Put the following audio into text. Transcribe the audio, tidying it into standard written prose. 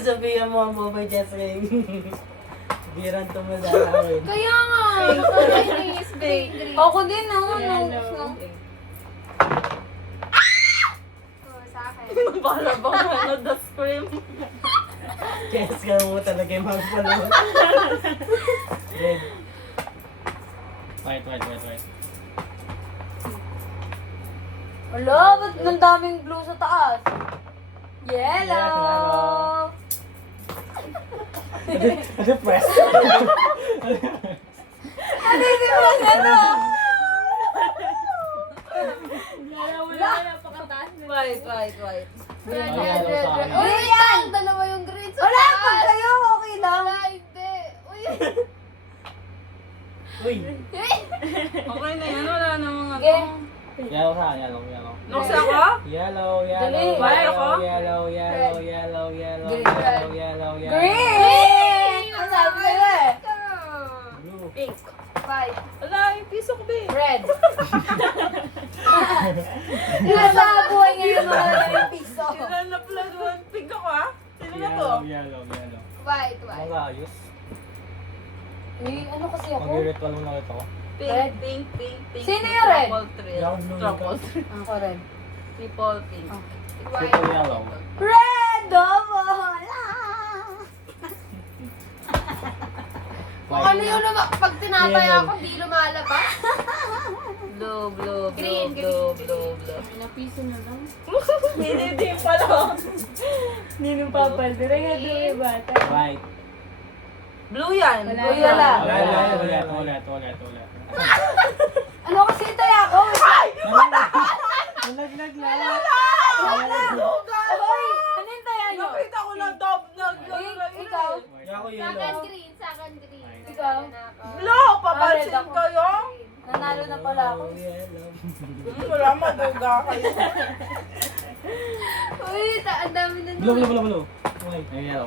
Sabihan mo ang Bobay Chess Ring. Biran to mo dalawin. Kaya nga. Nakakainis. Green. Ako din, no? Yellow. No. Oh, sa akin. Para bang ano, the scream. Chess ka mo talaga yung magpalo. Red. White. Wala, ba't ang daming blue sa taas? Yellow! Ano press? Ano yung difference? Ano? Wala. Napakataas na. White. Red. Uy, yan! Dalawa yung green sa Wala, taas. pag kayo, okay lang. Wala, hindi. Uy. Uy! Okay na yan, wala namang ano. Okay. Yellow sa akin, yellow. Nasa ako? Yellow. Dali. White ako? Yellow. Green! Green! Ang sabi sa'yo eh. Blue. Pink. Five. Wala, yung piso ko ba eh. Red. Nasa buhay ngayon mga yung piso. Sinanaplag mo. Pink ako ah. Sino na to? Yellow. White. Mga ayos. Eh, ano kasi ako? Mag-ritual mo na ito. Red. Pink. Sino yung red? Triple thrill. Yung blue. Triple thrill. Ako red. Triple pink. Triple yellow. Red! Double! Kung ano yung pag tinataya ako, di lumalabas. Blue. Green. Napiso na lang. Hindi pala. Hindi nung papaldo. Red yung bata. White. Blue yan. Wala. Blue yan. Ulit. Ano kasi tayo ako? Nalaglag lang. Hoy! Ano yung tayo nyo? Nakita ko na top na. Ikaw? Ako Sa yellow. akin green. Ikaw? Blue, papansin Red ako. kayo. Nanalo na pala ako. Yellow. Wala maduga kayo. Uy, ang dami na Blue. White. Yellow.